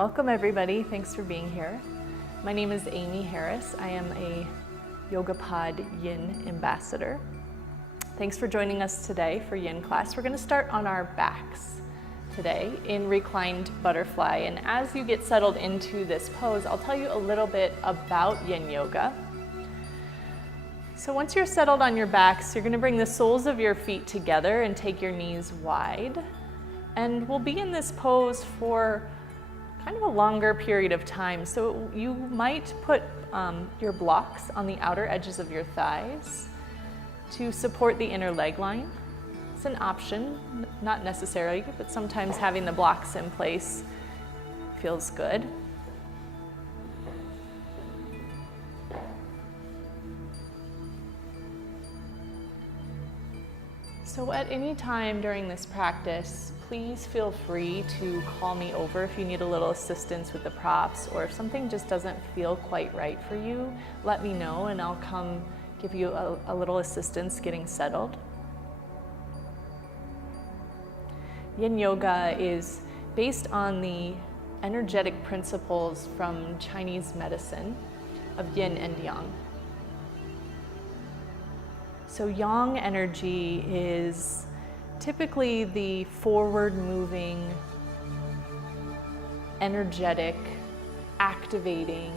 Welcome everybody, thanks for being here. My name is Amy Harris. I am a YogaPod Yin ambassador. Thanks for joining us today for Yin class. We're going to start on our backs today in reclined butterfly. And as you get settled into this pose, I'll tell you a little bit about Yin yoga. So once you're settled on your backs, you're going to bring the soles of your feet together and take your knees wide. And we'll be in this pose for kind of a longer period of time. So you might put your blocks on the outer edges of your thighs to support the inner leg line. It's an option, not necessarily, but sometimes having the blocks in place feels good. So at any time during this practice, please feel free to call me over if you need a little assistance with the props, or if something just doesn't feel quite right for you, let me know and I'll come give you a little assistance getting settled. Yin yoga is based on the energetic principles from Chinese medicine of yin and yang. So yang energy is typically the forward-moving, energetic, activating,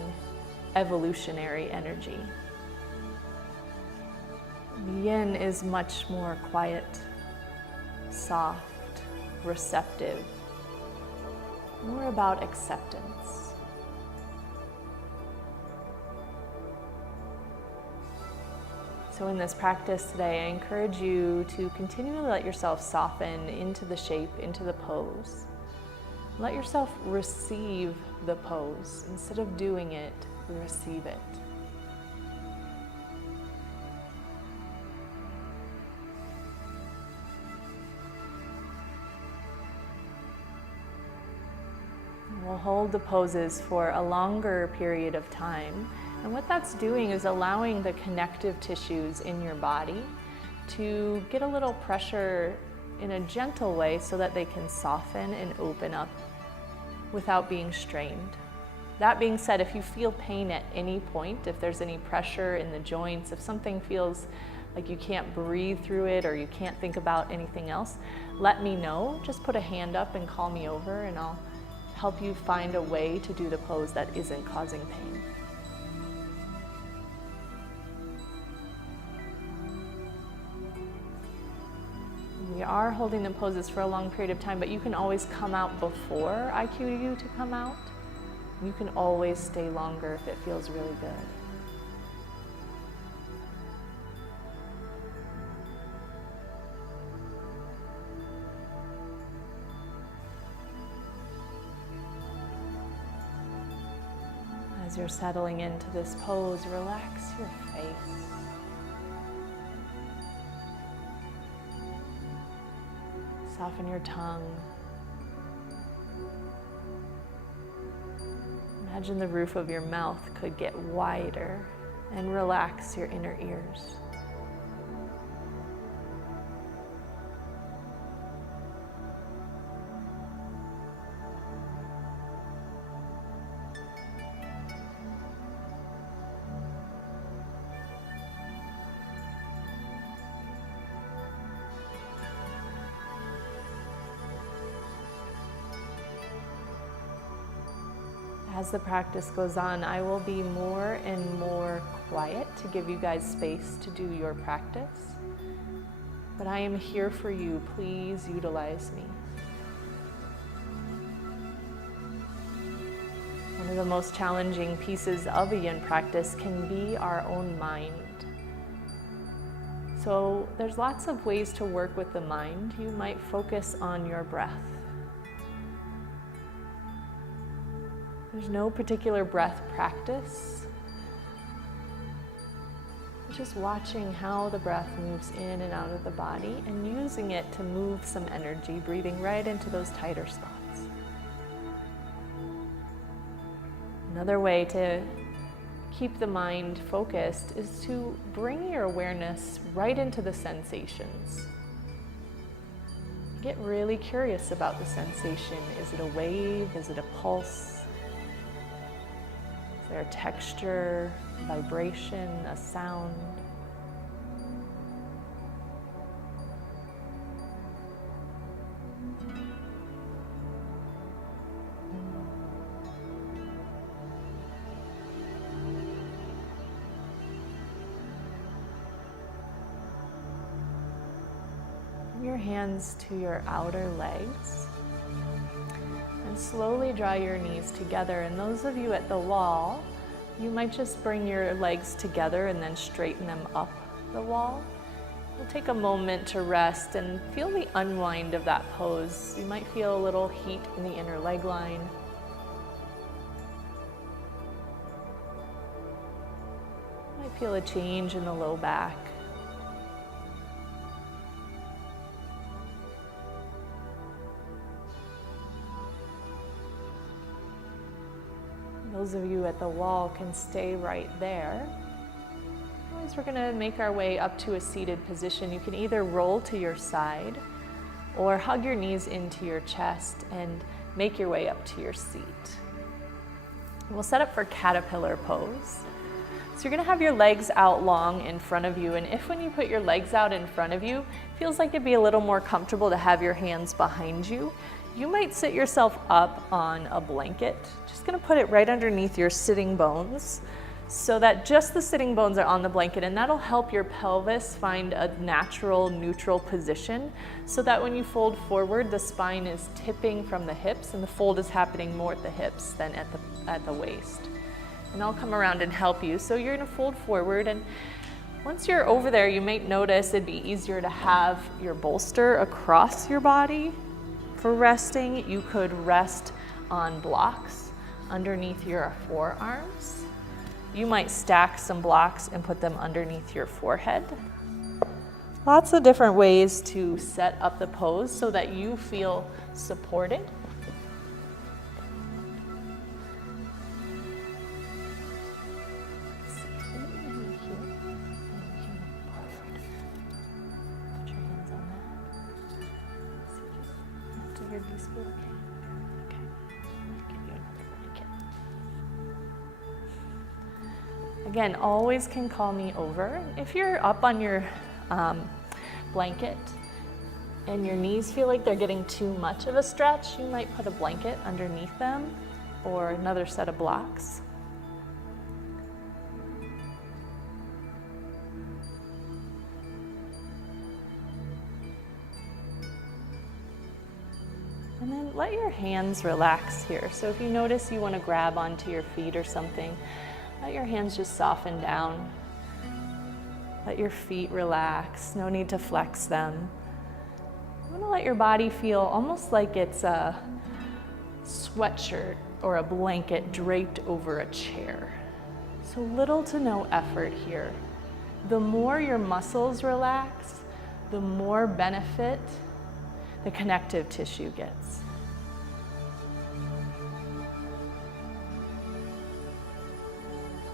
evolutionary energy. Yin is much more quiet, soft, receptive, more about acceptance. So in this practice today, I encourage you to continue to let yourself soften into the shape, into the pose. Let yourself receive the pose. Instead of doing it, receive it. We'll hold the poses for a longer period of time. And what that's doing is allowing the connective tissues in your body to get a little pressure in a gentle way so that they can soften and open up without being strained. That being said, if you feel pain at any point, if there's any pressure in the joints, if something feels like you can't breathe through it or you can't think about anything else, let me know. Just put a hand up and call me over and I'll help you find a way to do the pose that isn't causing pain. We are holding the poses for a long period of time, but you can always come out before I cue you to come out. You can always stay longer if it feels really good. As you're settling into this pose, relax your face. Soften your tongue. Imagine the roof of your mouth could get wider and relax your inner ears. As the practice goes on, I will be more and more quiet to give you guys space to do your practice. But I am here for you. Please utilize me. One of the most challenging pieces of a yin practice can be our own mind. So there's lots of ways to work with the mind. You might focus on your breath. There's no particular breath practice. Just watching how the breath moves in and out of the body and using it to move some energy, breathing right into those tighter spots. Another way to keep the mind focused is to bring your awareness right into the sensations. Get really curious about the sensation. Is it a wave? Is it a pulse? Is there a texture, vibration, a sound? Your hands to your outer legs and slowly draw your knees together. And those of you at the wall, you might just bring your legs together and then straighten them up the wall. We'll take a moment to rest and feel the unwind of that pose. You might feel a little heat in the inner leg line. You might feel a change in the low back. Those of you at the wall can stay right there. Otherwise, we're going to make our way up to a seated position. You can either roll to your side or hug your knees into your chest and make your way up to your seat. We'll set up for caterpillar pose. So you're going to have your legs out long in front of you, and if when you put your legs out in front of you, it feels like it'd be a little more comfortable to have your hands behind you, you might sit yourself up on a blanket. Just going to put it right underneath your sitting bones so that just the sitting bones are on the blanket, and that'll help your pelvis find a natural neutral position so that when you fold forward, the spine is tipping from the hips and the fold is happening more at the hips than at the waist. And I'll come around and help you. So you're going to fold forward, and once you're over there, you might notice it'd be easier to have your bolster across your body. For resting, you could rest on blocks underneath your forearms. You might stack some blocks and put them underneath your forehead. Lots of different ways to set up the pose so that you feel supported. Again, always can call me over. If you're up on your blanket and your knees feel like they're getting too much of a stretch, you might put a blanket underneath them or another set of blocks. And then let your hands relax here. So if you notice you want to grab onto your feet or something, let your hands just soften down. Let your feet relax. No need to flex them. You want to let your body feel almost like it's a sweatshirt or a blanket draped over a chair. So little to no effort here. The more your muscles relax, the more benefit the connective tissue gets.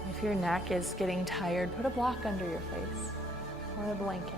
If your neck is getting tired, put a block under your face or a blanket.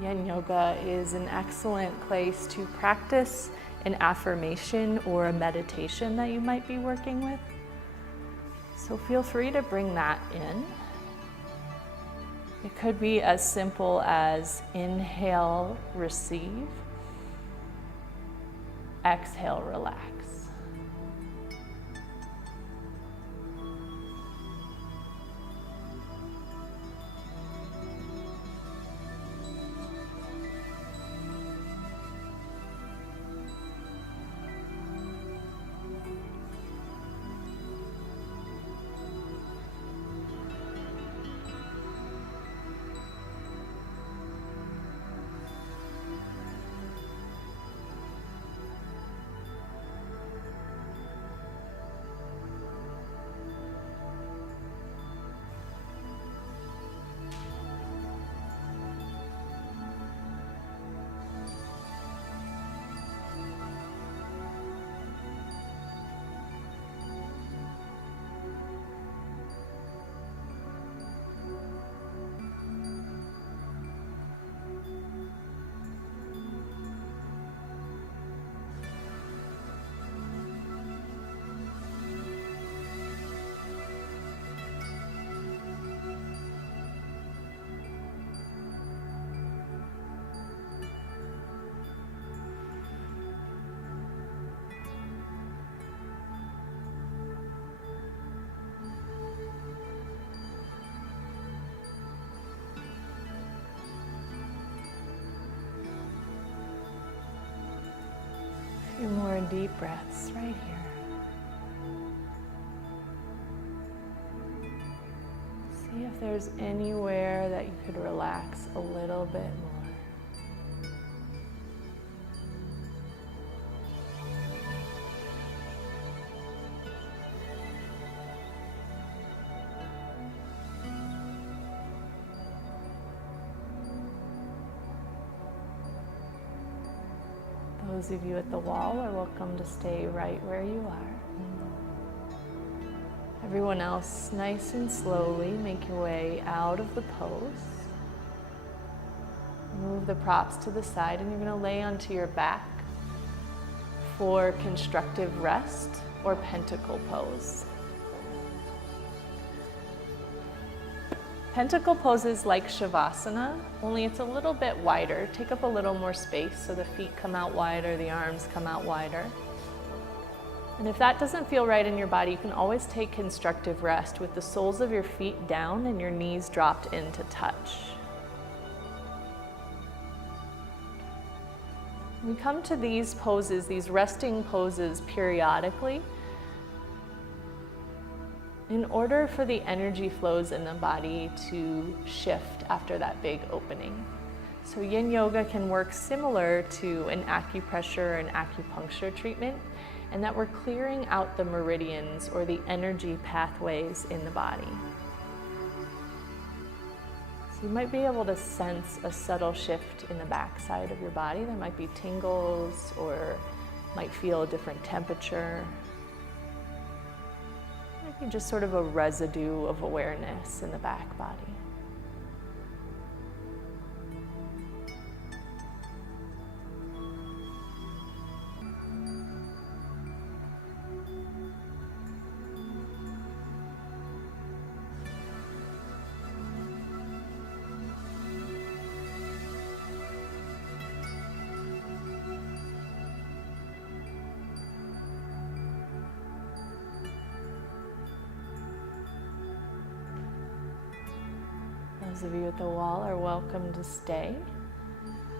Yin yoga is an excellent place to practice an affirmation or a meditation that you might be working with. So feel free to bring that in. It could be as simple as inhale, receive, exhale, relax. more deep breaths right here. See if there's anywhere that you could relax a little bit more. Those of you at the wall are welcome to stay right where you are. Everyone else, nice and slowly make your way out of the pose. Move the props to the side and you're going to lay onto your back for constructive rest or pentacle pose. Pentacle pose is like Shavasana, only it's a little bit wider. Take up a little more space so the feet come out wider, the arms come out wider. And if that doesn't feel right in your body, you can always take constructive rest with the soles of your feet down and your knees dropped into touch. We come to these poses, these resting poses periodically, in order for the energy flows in the body to shift after that big opening. So yin yoga can work similar to an acupressure and acupuncture treatment, and that we're clearing out the meridians or the energy pathways in the body. So you might be able to sense a subtle shift in the backside of your body. There might be tingles or might feel a different temperature. Just sort of a residue of awareness in the back body. Those of you at the wall are welcome to stay.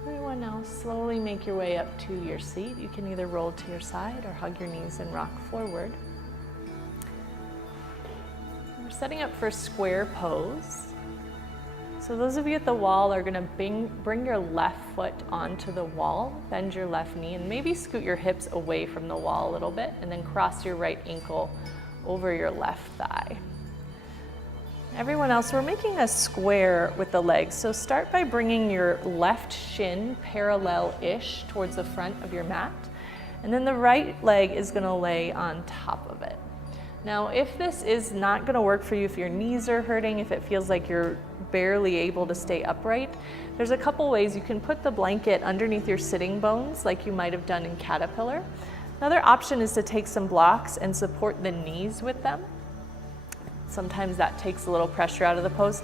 Everyone else, slowly make your way up to your seat. You can either roll to your side or hug your knees and rock forward. We're setting up for square pose. So those of you at the wall are going to bring your left foot onto the wall, bend your left knee, and maybe scoot your hips away from the wall a little bit, and then cross your right ankle over your left thigh. Everyone else, we're making a square with the legs. So start by bringing your left shin parallel-ish towards the front of your mat. And then the right leg is going to lay on top of it. Now, if this is not going to work for you, if your knees are hurting, if it feels like you're barely able to stay upright, there's a couple ways. You can put the blanket underneath your sitting bones like you might have done in Caterpillar. Another option is to take some blocks and support the knees with them. Sometimes that takes a little pressure out of the pose.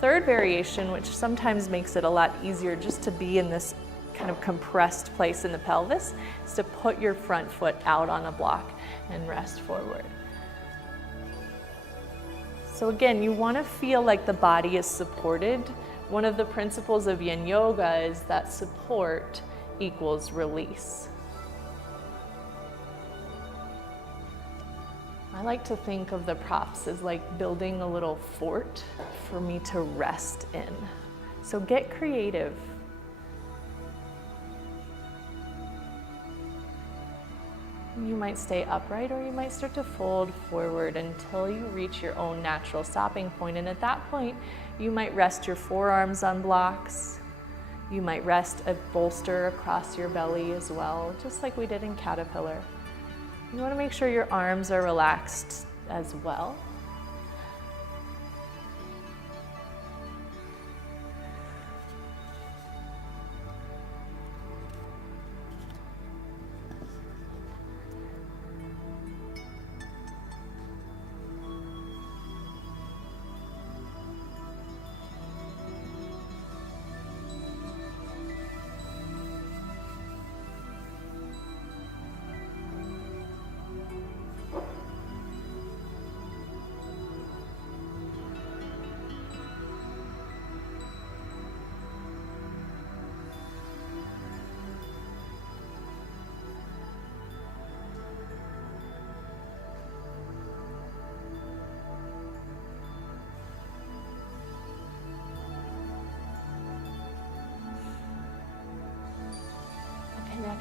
Third variation, which sometimes makes it a lot easier just to be in this kind of compressed place in the pelvis, is to put your front foot out on a block and rest forward. So again, you want to feel like the body is supported. One of the principles of yin yoga is that support equals release. I like to think of the props as like building a little fort for me to rest in. So get creative. You might stay upright or you might start to fold forward until you reach your own natural stopping point. And at that point, you might rest your forearms on blocks. You might rest a bolster across your belly as well, just like we did in Caterpillar. You want to make sure your arms are relaxed as well.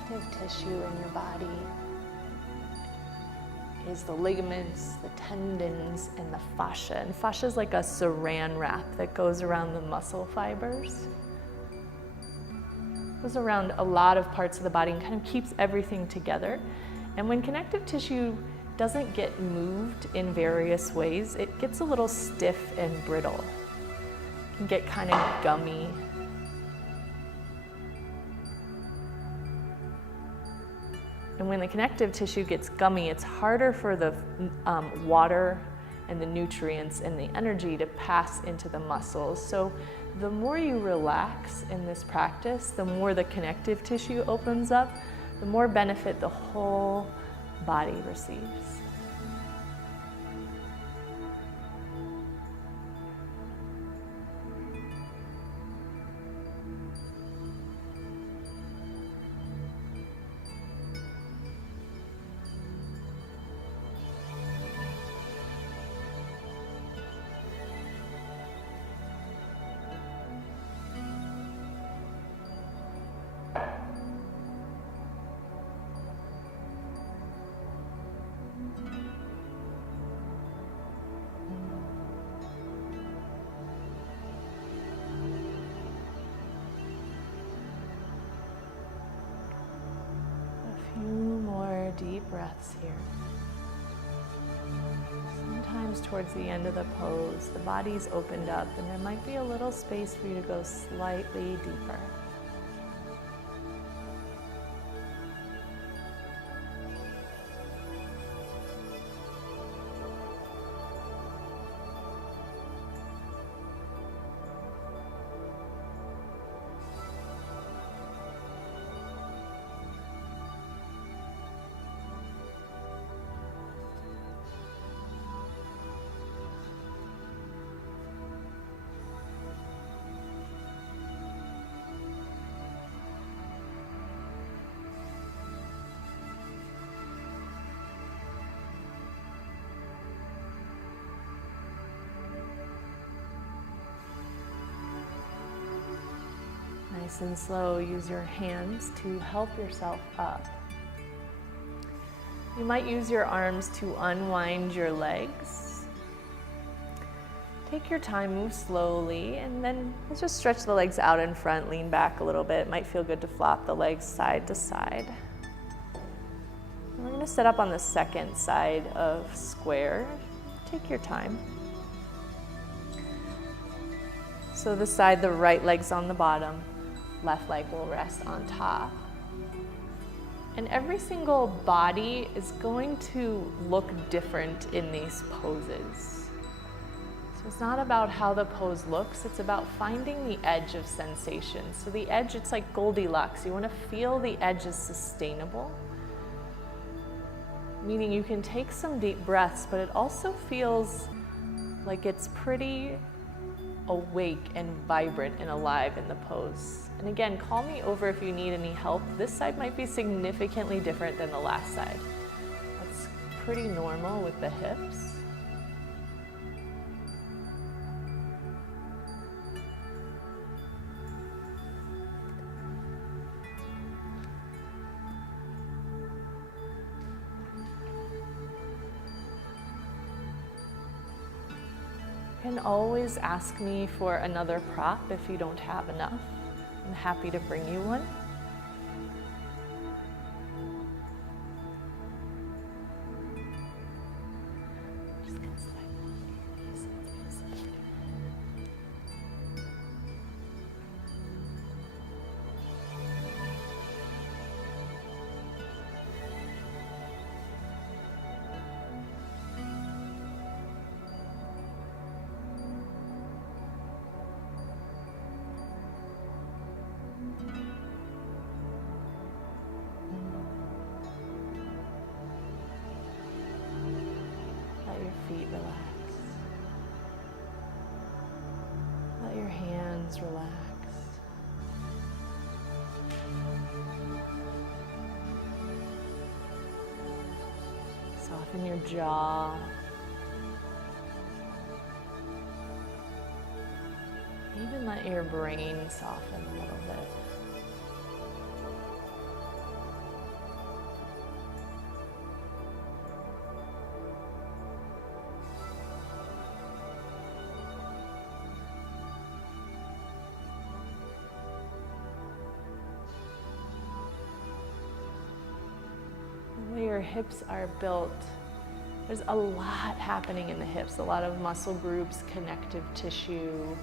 connective tissue in your body is the ligaments, the tendons, and the fascia. And fascia is like a saran wrap that goes around the muscle fibers. It goes around a lot of parts of the body and kind of keeps everything together. And when connective tissue doesn't get moved in various ways, it gets a little stiff and brittle. It can get kind of gummy. And when the connective tissue gets gummy, it's harder for the water and the nutrients and the energy to pass into the muscles. So the more you relax in this practice, the more the connective tissue opens up, the more benefit the whole body receives. Deep breaths here. Sometimes towards the end of the pose, the body's opened up and there might be a little space for you to go slightly deeper. Nice and slow, use your hands to help yourself up. You might use your arms to unwind your legs. Take your time, move slowly, and then let's just stretch the legs out in front, lean back a little bit. It might feel good to flop the legs side to side. And we're going to set up on the second side of square. Take your time. So the side, the right leg's on the bottom. Left leg will rest on top. And every single body is going to look different in these poses. So it's not about how the pose looks, it's about finding the edge of sensation. So the edge, it's like Goldilocks. You want to feel the edge is sustainable. Meaning you can take some deep breaths, but it also feels like it's pretty awake and vibrant and alive in the pose. And again, call me over if you need any help. This side might be significantly different than the last side. That's pretty normal with the hips. You can always ask me for another prop if you don't have enough. I'm happy to bring you one. Feet relax. Let your hands relax. Soften your jaw. Even let your brain soften a little bit. The way your hips are built, there's a lot happening in the hips, a lot of muscle groups, connective tissue,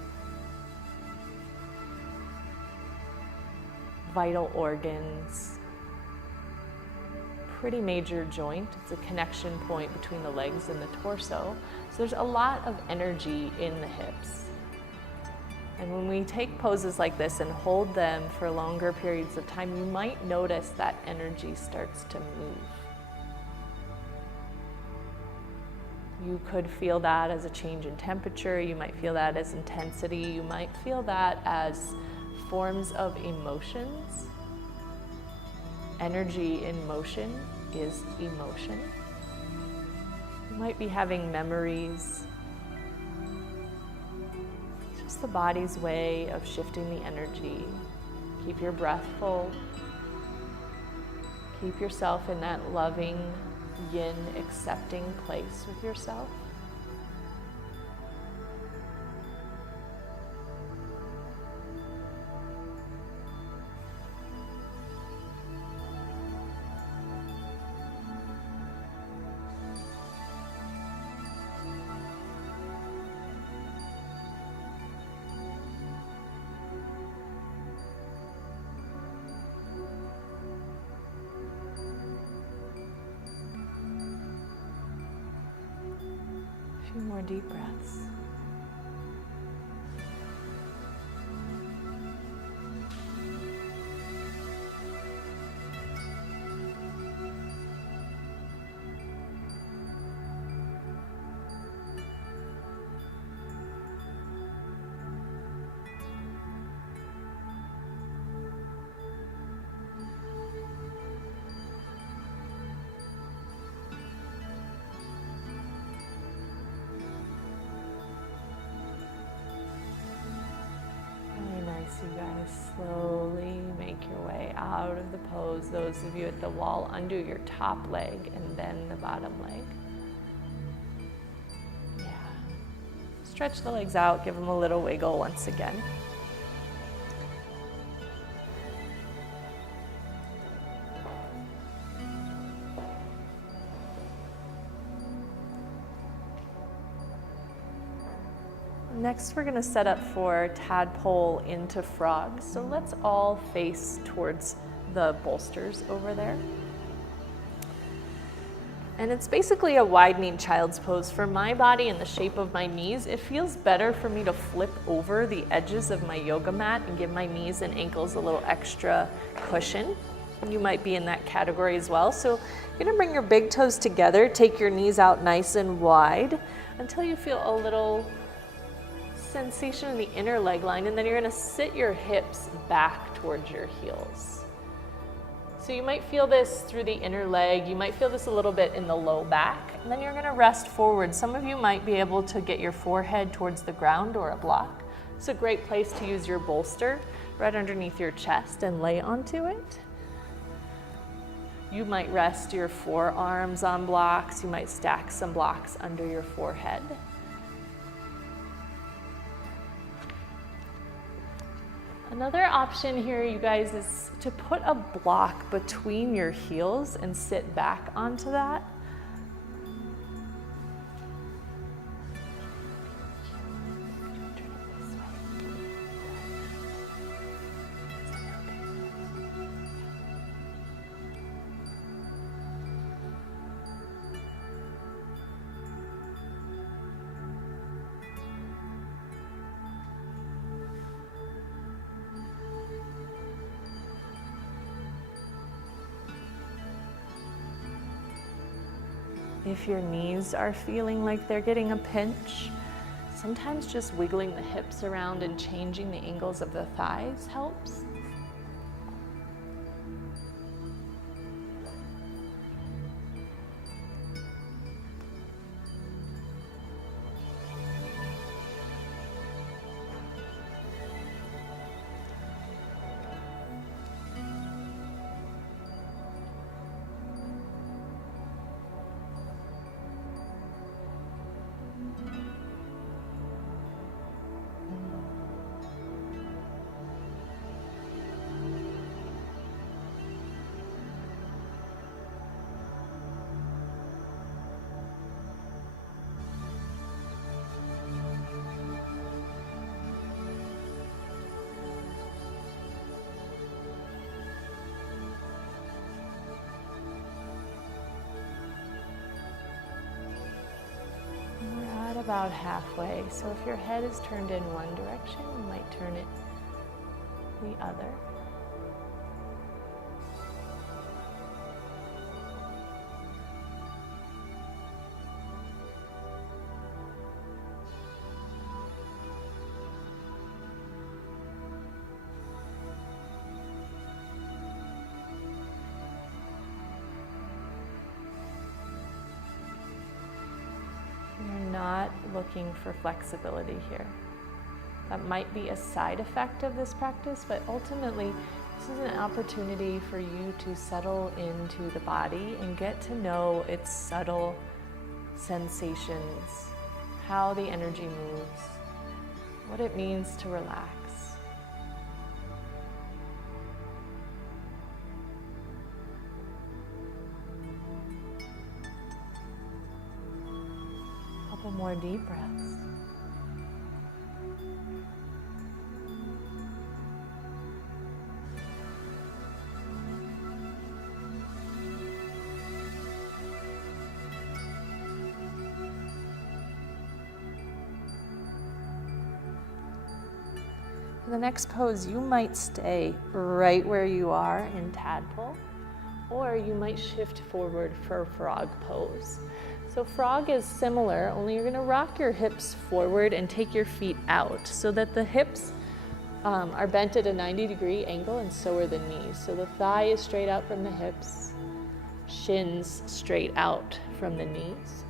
vital organs. Pretty major joint. It's a connection point between the legs and the torso. So there's a lot of energy in the hips. And when we take poses like this and hold them for longer periods of time, you might notice that energy starts to move. You could feel that as a change in temperature. You might feel that as intensity. You might feel that as forms of emotions. Energy in motion is emotion. You might be having memories. It's just the body's way of shifting the energy. Keep your breath full. Keep yourself in that loving, yin, accepting place with yourself. A few more deep breaths. You guys slowly make your way out of the pose. Those of you at the wall, undo your top leg and then the bottom leg. Yeah. Stretch the legs out, give them a little wiggle once again. Next, we're going to set up for tadpole into frog. So let's all face towards the bolsters over there. And it's basically a wide-kneed child's pose. For my body and the shape of my knees, it feels better for me to flip over the edges of my yoga mat and give my knees and ankles a little extra cushion. You might be in that category as well. So you're going to bring your big toes together, take your knees out nice and wide until you feel a little sensation in the inner leg line, and then you're going to sit your hips back towards your heels. So you might feel this through the inner leg, you might feel this a little bit in the low back, and then you're going to rest forward. Some of you might be able to get your forehead towards the ground or a block. It's a great place to use your bolster right underneath your chest and lay onto it. You might rest your forearms on blocks, you might stack some blocks under your forehead. Another option here, you guys, is to put a block between your heels and sit back onto that. If your knees are feeling like they're getting a pinch, sometimes just wiggling the hips around and changing the angles of the thighs helps. about halfway. So if your head is turned in one direction, you might turn it the other. You're not looking for flexibility here. That might be a side effect of this practice, but ultimately, this is an opportunity for you to settle into the body and get to know its subtle sensations, how the energy moves, what it means to relax. Couple more deep breaths. For the next pose, you might stay right where you are in Tadpole, or you might shift forward for frog pose. So frog is similar, only you're gonna rock your hips forward and take your feet out so that the hips are bent at a 90-degree angle, and so are the knees. So the thigh is straight out from the hips, shins straight out from the knees.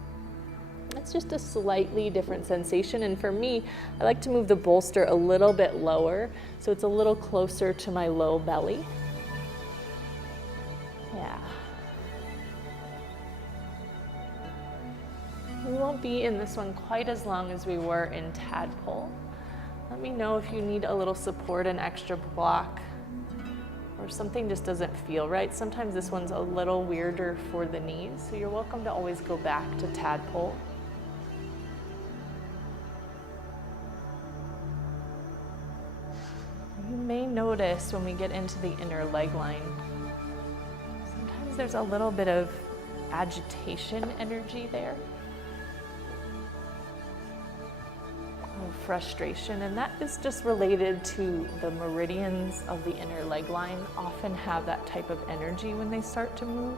That's just a slightly different sensation, and for me, I like to move the bolster a little bit lower so it's a little closer to my low belly. Yeah. We won't be in this one quite as long as we were in Tadpole. Let me know if you need a little support, an extra block, or something just doesn't feel right. Sometimes this one's a little weirder for the knees, so you're welcome to always go back to Tadpole. You may notice when we get into the inner leg line, sometimes there's a little bit of agitation energy there. Frustration, and that is just related to the meridians of the inner leg line often have that type of energy when they start to move.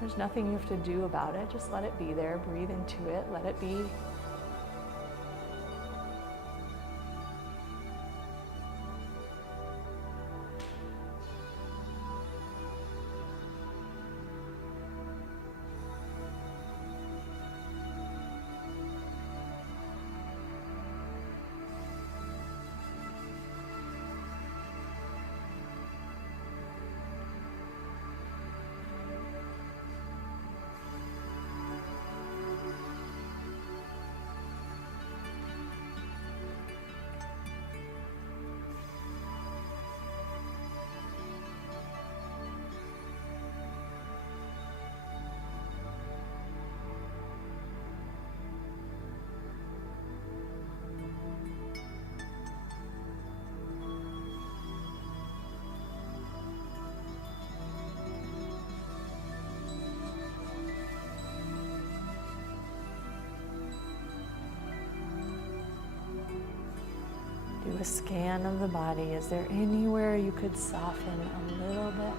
There's nothing you have to do about it, just let it be there, breathe into it, let it be. Do a scan of the body. Is there anywhere you could soften a little bit more?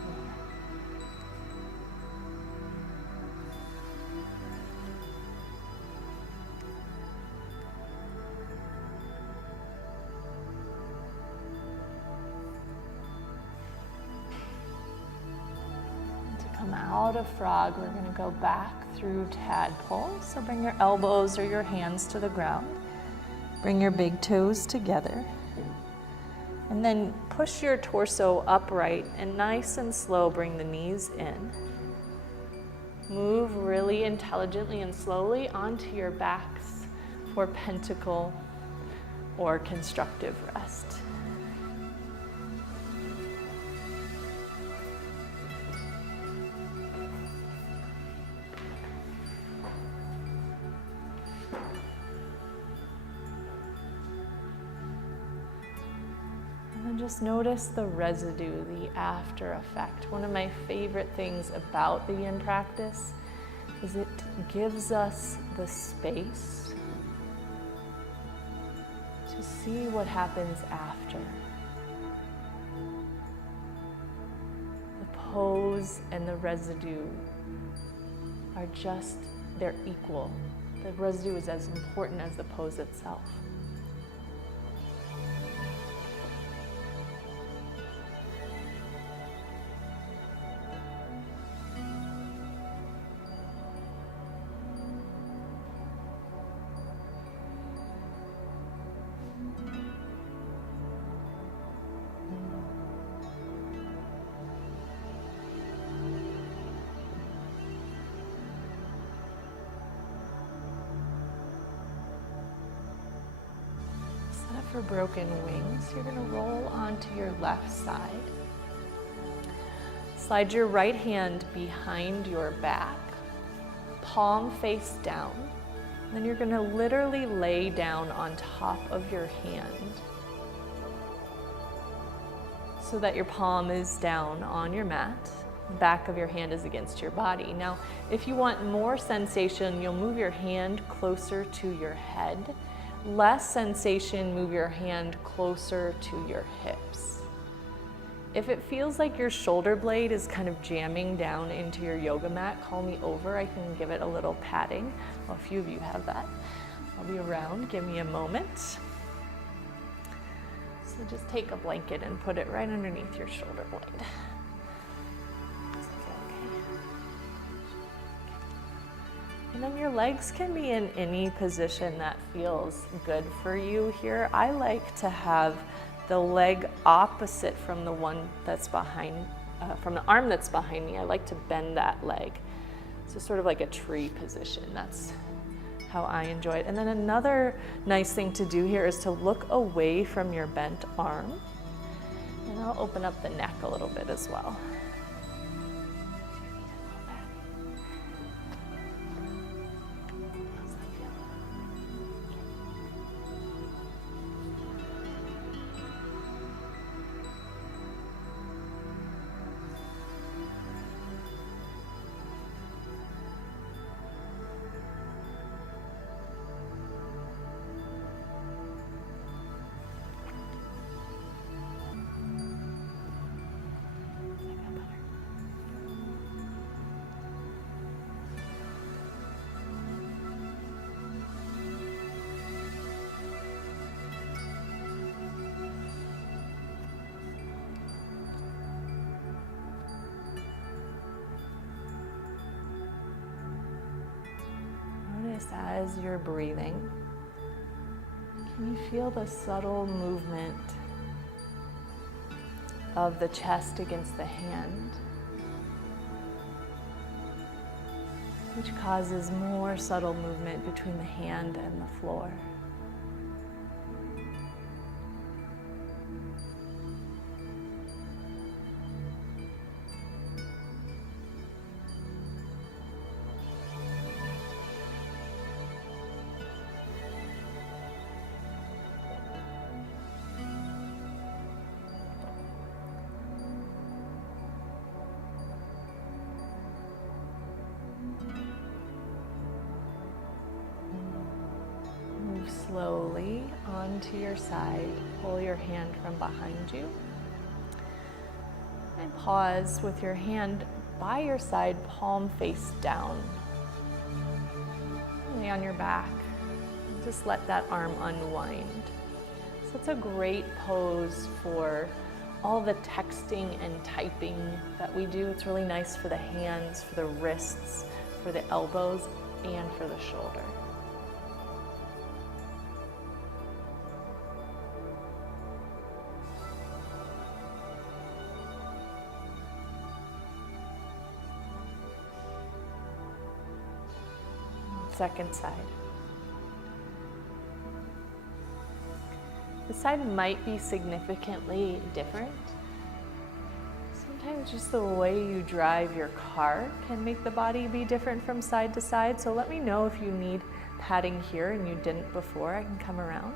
And to come out of frog, we're going to go back through Tadpole. So bring your elbows or your hands to the ground. Bring your big toes together. And then push your torso upright and nice and slow bring the knees in. Move really intelligently and slowly onto your backs for pentacle or constructive rest. And just notice the residue, the after effect. One of my favorite things about the yin practice is it gives us the space to see what happens after. The pose and the residue are just, they're equal. The residue is as important as the pose itself. For broken wings, you're going to roll onto your left side. Slide your right hand behind your back, palm face down. Then you're going to literally lay down on top of your hand so that your palm is down on your mat. The back of your hand is against your body. Now, if you want more sensation, you'll move your hand closer to your head. Less sensation, move your hand closer to your hips. If it feels like your shoulder blade is kind of jamming down into your yoga mat, call me over. I can give it a little patting. Well, a few of you have that. I'll be around. Give me a moment. So just take a blanket and put it right underneath your shoulder blade. And then your legs can be in any position that feels good for you here. I like to have the leg opposite from the one that's behind, from the arm that's behind me. I like to bend that leg. So sort of like a tree position. That's how I enjoy it. And then another nice thing to do here is to look away from your bent arm. And I'll open up the neck a little bit as well. As you're breathing, can you feel the subtle movement of the chest against the hand, which causes more subtle movement between the hand and the floor? Slowly onto your side, pull your hand from behind you, and pause with your hand by your side, palm face down. Lay on your back, and just let that arm unwind. So it's a great pose for all the texting and typing that we do. It's really nice for the hands, for the wrists, for the elbows, and for the shoulder. Second side. This side might be significantly different. Sometimes just the way you drive your car can make the body be different from side to side. So let me know if you need padding here and you didn't before. I can come around.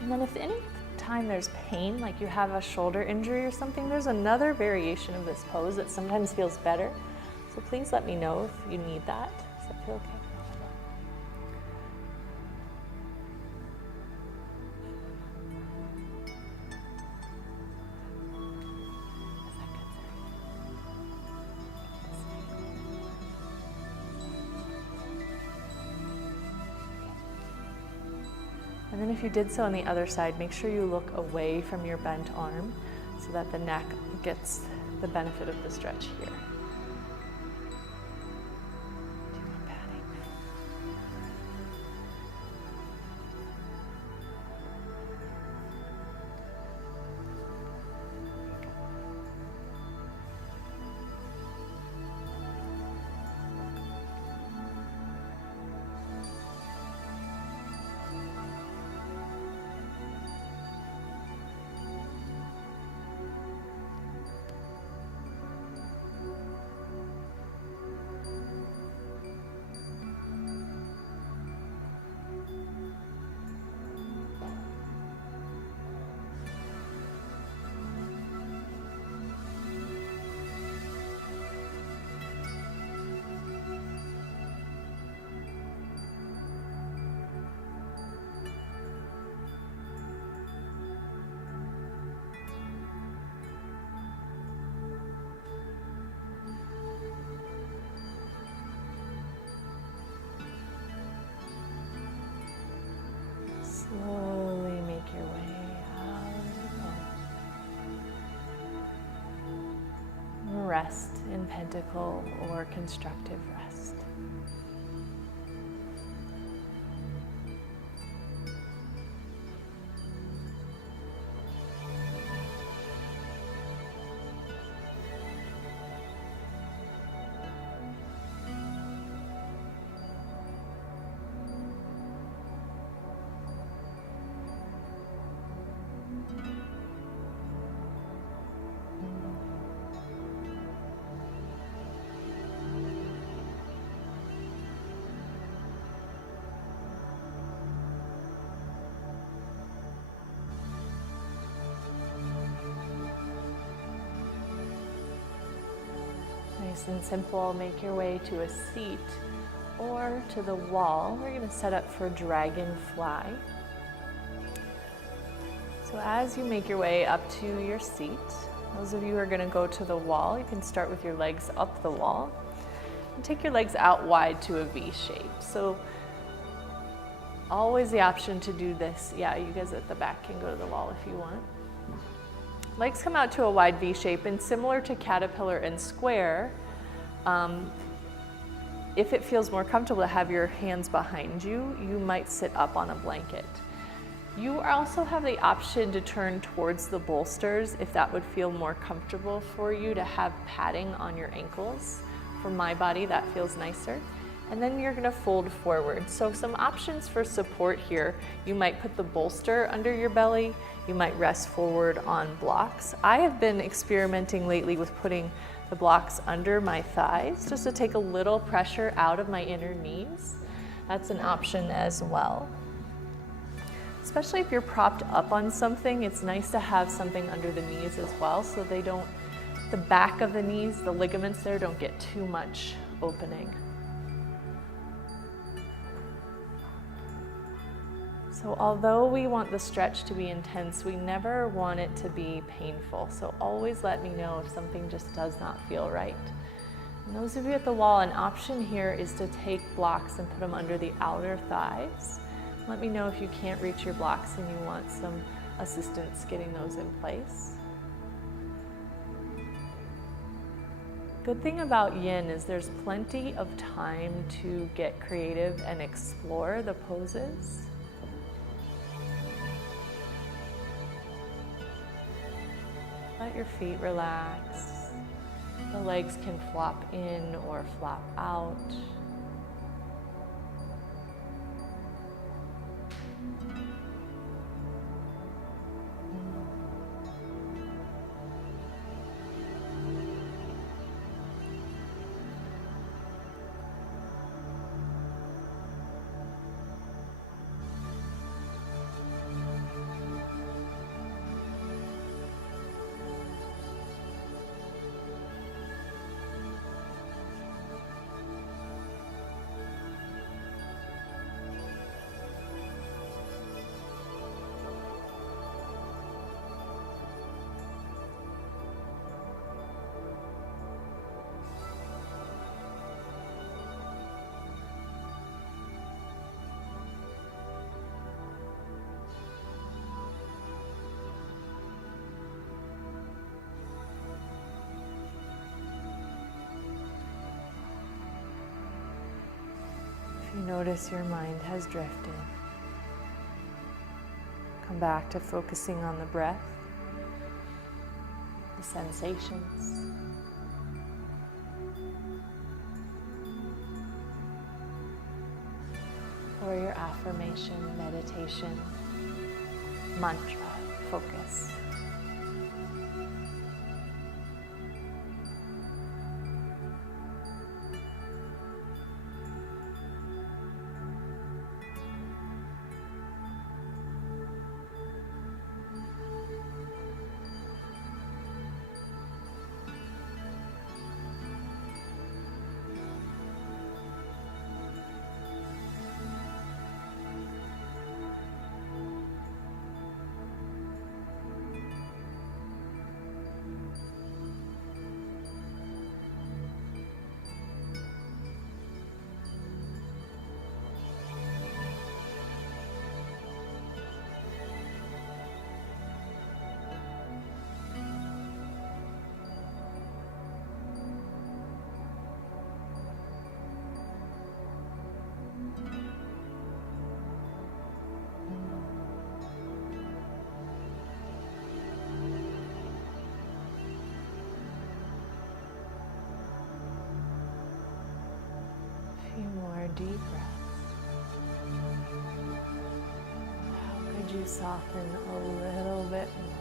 And then if any time there's pain, like you have a shoulder injury or something, there's another variation of this pose that sometimes feels better. So please let me know if you need that. Does that feel okay? And then if you did so on the other side, make sure you look away from your bent arm so that the neck gets the benefit of the stretch here. Do you want padding? Slowly make your way out of the boat. Rest in pentacle or constructive rest. Nice and simple, make your way to a seat or to the wall. We're going to set up for Dragonfly. So as you make your way up to your seat, those of you who are going to go to the wall, you can start with your legs up the wall and take your legs out wide to a V shape. So always the option to do this. Yeah, you guys at the back can go to the wall if you want. Legs come out to a wide V shape, and similar to caterpillar and square, if it feels more comfortable to have your hands behind you, you might sit up on a blanket. You also have the option to turn towards the bolsters if that would feel more comfortable for you, to have padding on your ankles. For my body, that feels nicer. And then you're gonna fold forward. So some options for support here. You might put the bolster under your belly. You might rest forward on blocks. I have been experimenting lately with putting the blocks under my thighs just to take a little pressure out of my inner knees. That's an option as well. Especially if you're propped up on something, it's nice to have something under the knees as well so they don't, the back of the knees, the ligaments there don't get too much opening. So although we want the stretch to be intense, we never want it to be painful. So always let me know if something just does not feel right. And those of you at the wall, an option here is to take blocks and put them under the outer thighs. Let me know if you can't reach your blocks and you want some assistance getting those in place. Good thing about yin is there's plenty of time to get creative and explore the poses. Let your feet relax. The legs can flop in or flop out. notice your mind has drifted, come back to focusing on the breath, the sensations. Or your affirmation, meditation, mantra, focus. Deep breaths. How could you soften a little bit more?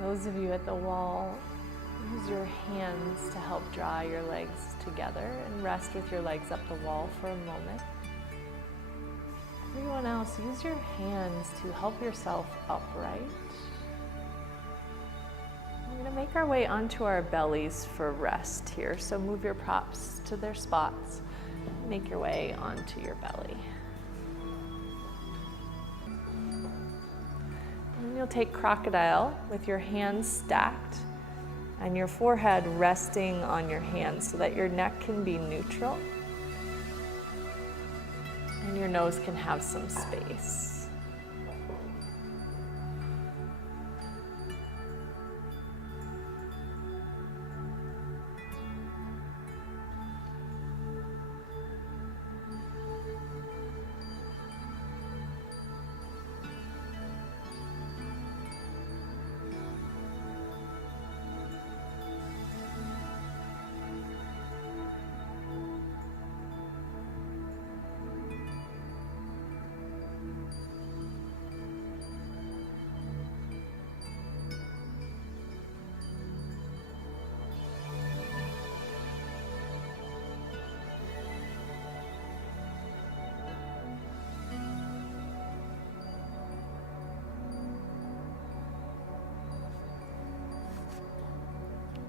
Those of you at the wall, use your hands to help draw your legs together and rest with your legs up the wall for a moment. Everyone else, use your hands to help yourself upright. We're going to make our way onto our bellies for rest here. So move your props to their spots. Make your way onto your belly. And you'll take crocodile with your hands stacked and your forehead resting on your hands so that your neck can be neutral and your nose can have some space.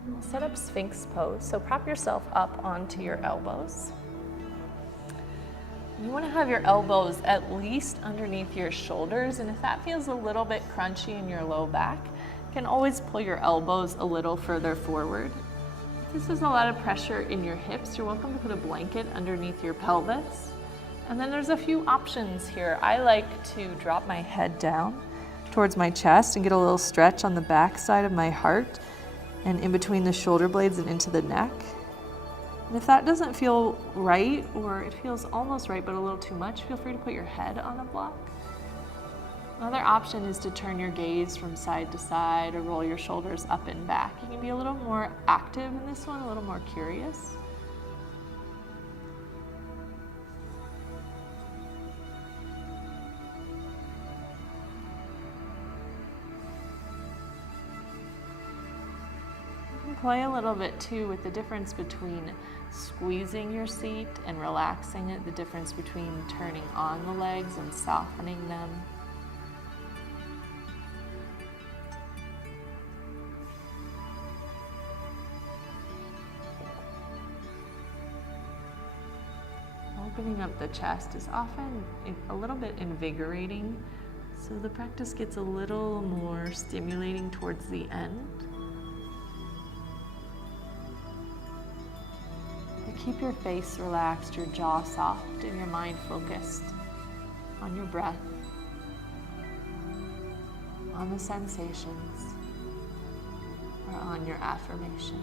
We'll set up Sphinx pose, so prop yourself up onto your elbows. You want to have your elbows at least underneath your shoulders, and if that feels a little bit crunchy in your low back, you can always pull your elbows a little further forward. If this is a lot of pressure in your hips, you're welcome to put a blanket underneath your pelvis. And then there's a few options here. I like to drop my head down towards my chest and get a little stretch on the back side of my heart and in between the shoulder blades and into the neck. And if that doesn't feel right, or it feels almost right but a little too much, feel free to put your head on a block. Another option is to turn your gaze from side to side or roll your shoulders up and back. You can be a little more active in this one, a little more curious. Play a little bit too with the difference between squeezing your seat and relaxing it, the difference between turning on the legs and softening them. Opening up the chest is often a little bit invigorating, so the practice gets a little more stimulating towards the end. But keep your face relaxed, your jaw soft, and your mind focused on your breath, on the sensations, or on your affirmation.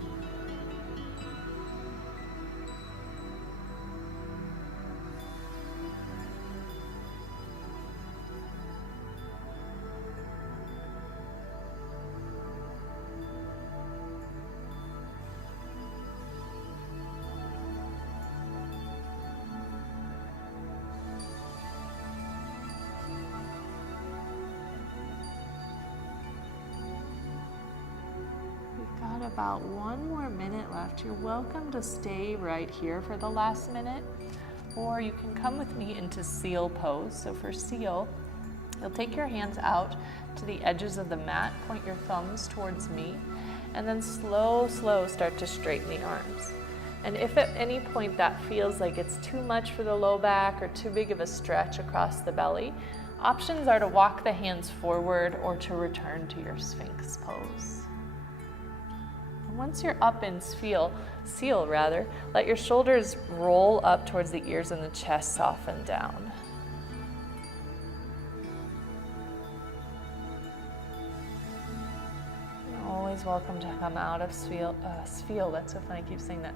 About 1 more minute left. You're welcome to stay right here for the last minute, or you can come with me into seal pose. So for seal, you'll take your hands out to the edges of the mat, point your thumbs towards me, and then slow start to straighten the arms. And if at any point that feels like it's too much for the low back or too big of a stretch across the belly, options are to walk the hands forward or to return to your Sphinx pose. Once you're up in seal, let your shoulders roll up towards the ears and the chest soften down. You're always welcome to come out of seal, that's so funny, I keep saying that,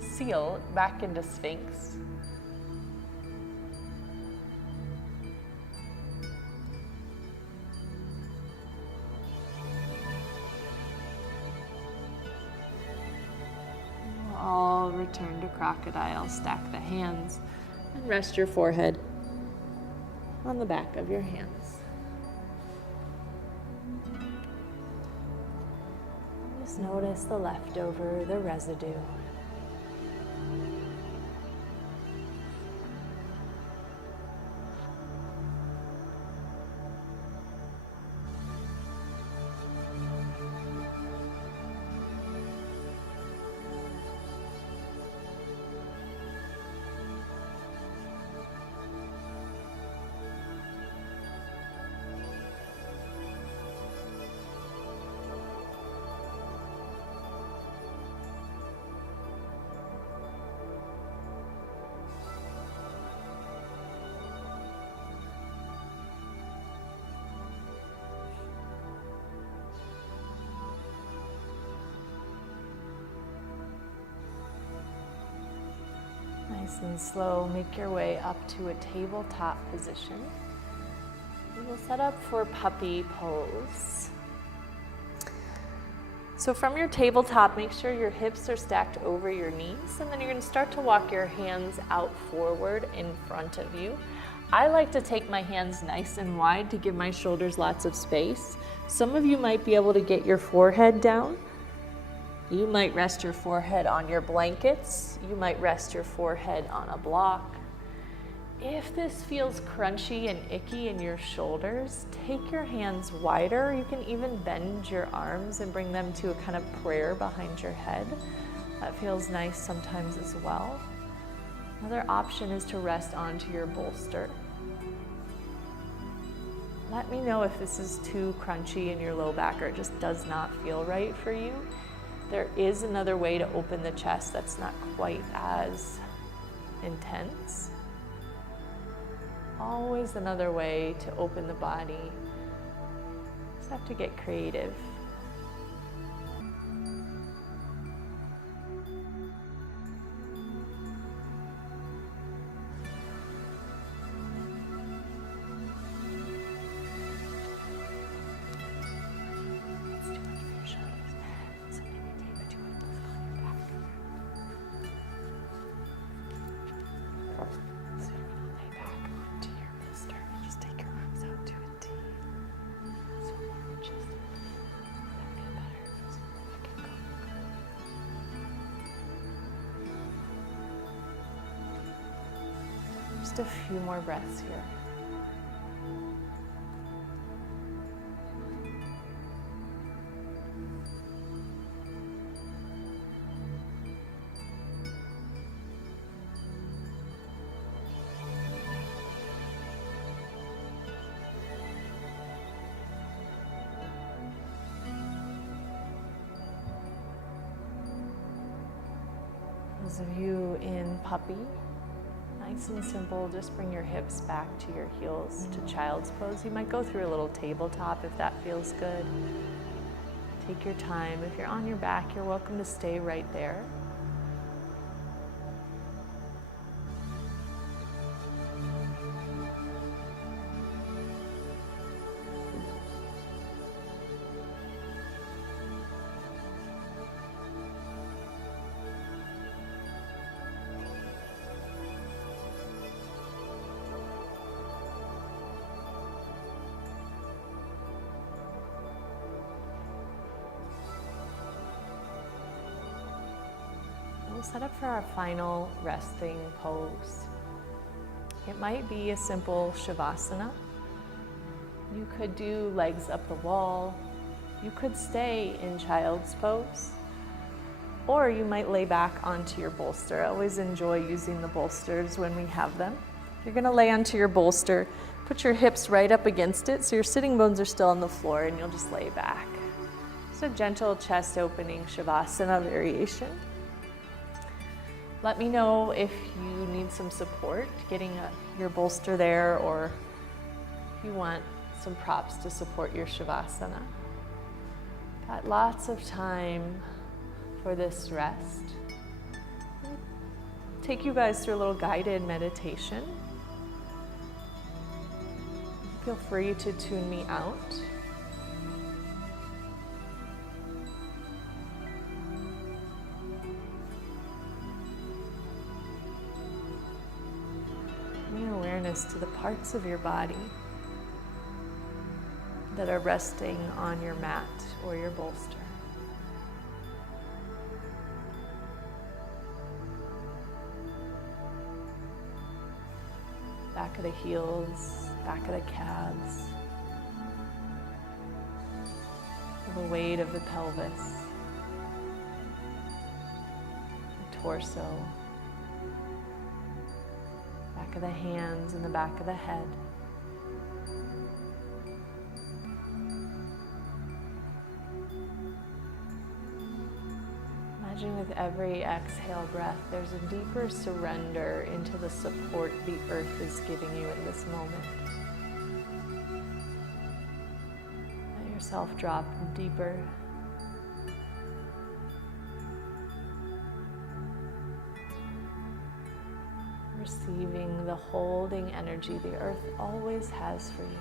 seal, back into Sphinx. All return to crocodile. Stack the hands and rest your forehead on the back of your hands. Just notice the leftover, the residue. Nice and slow, make your way up to a tabletop position. And we'll set up for puppy pose. So from your tabletop, make sure your hips are stacked over your knees, and then you're going to start to walk your hands out forward in front of you. I like to take my hands nice and wide to give my shoulders lots of space. Some of you might be able to get your forehead down. You might rest your forehead on your blankets. You might rest your forehead on a block. If this feels crunchy and icky in your shoulders, take your hands wider. You can even bend your arms and bring them to a kind of prayer behind your head. That feels nice sometimes as well. Another option is to rest onto your bolster. Let me know if this is too crunchy in your low back or it just does not feel right for you. There is another way to open the chest that's not quite as intense. Always another way to open the body. Just have to get creative. Just a few more breaths here. Those of you in puppy, nice and simple, just bring your hips back to your heels to child's pose. You might go through a little tabletop if that feels good. Take your time. If you're on your back, you're welcome to stay right there. We'll set up for our final resting pose. It might be a simple Shavasana. You could do legs up the wall. You could stay in child's pose. Or you might lay back onto your bolster. I always enjoy using the bolsters when we have them. You're gonna lay onto your bolster, put your hips right up against it so your sitting bones are still on the floor, and you'll just lay back. Just a gentle chest opening Shavasana variation. Let me know if you need some support getting your bolster there, or if you want some props to support your Shavasana. Got lots of time for this rest. I'll take you guys through a little guided meditation. Feel free to tune me out. To the parts of your body that are resting on your mat or your bolster. Back of the heels, back of the calves, the weight of the pelvis, the torso, back of the hands and the back of the head. Imagine with every exhale breath, there's a deeper surrender into the support the earth is giving you in this moment. Let yourself drop deeper. Receiving the holding energy the earth always has for you.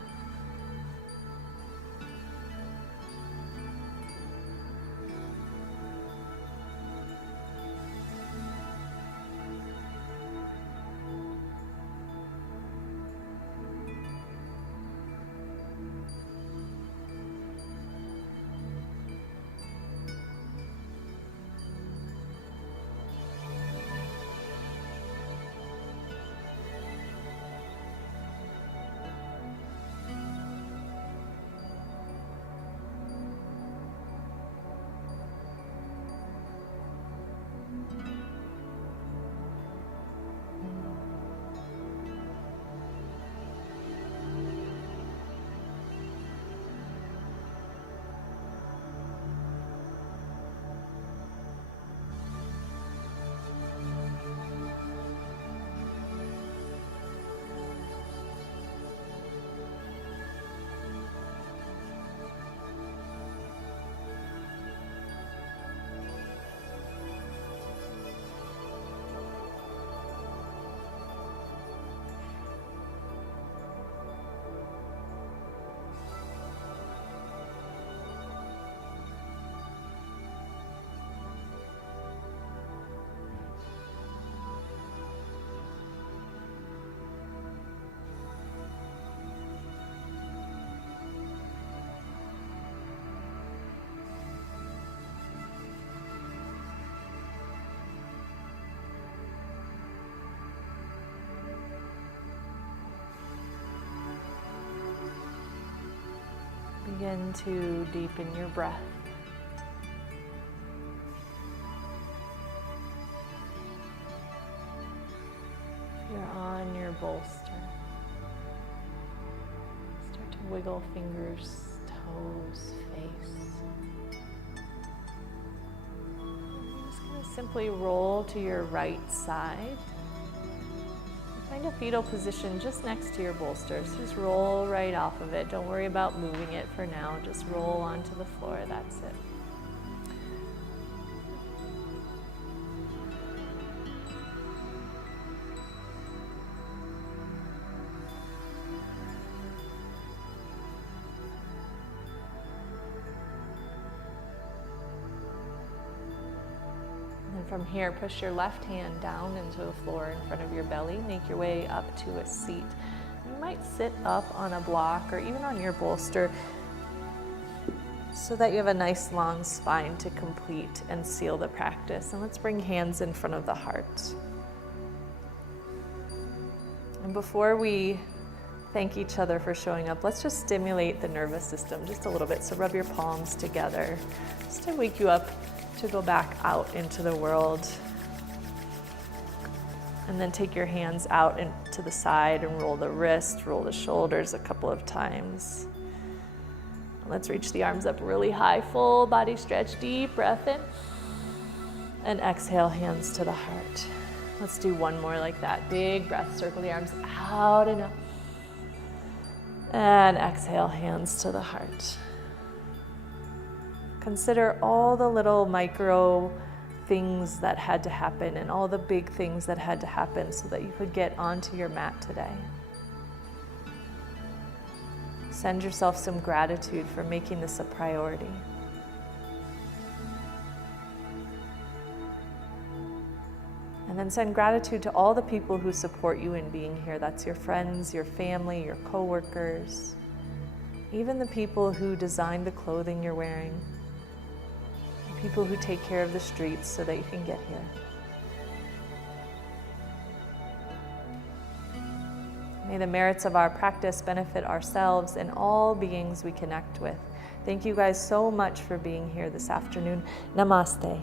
Begin to deepen your breath. If you're on your bolster, start to wiggle fingers, toes, face. Just gonna simply roll to your right side. Find a fetal position just next to your bolsters. Just roll right off of it. Don't worry about moving it for now. Just roll onto the floor. That's it. From here, push your left hand down into the floor in front of your belly. Make your way up to a seat. You might sit up on a block or even on your bolster so that you have a nice long spine to complete and seal the practice. And let's bring hands in front of the heart. And before we thank each other for showing up, let's just stimulate the nervous system just a little bit. So rub your palms together just to wake you up to go back out into the world. And then take your hands out and to the side and roll the wrist, roll the shoulders a couple of times. Let's reach the arms up really high, full body stretch, deep breath in. And exhale, hands to the heart. Let's do one more like that. Big breath, circle the arms out and up. And exhale, hands to the heart. Consider all the little micro things that had to happen and all the big things that had to happen so that you could get onto your mat today. Send yourself some gratitude for making this a priority. And then send gratitude to all the people who support you in being here. That's your friends, your family, your coworkers, even the people who designed the clothing you're wearing. People who take care of the streets so that you can get here. May the merits of our practice benefit ourselves and all beings we connect with. Thank you guys so much for being here this afternoon. Namaste.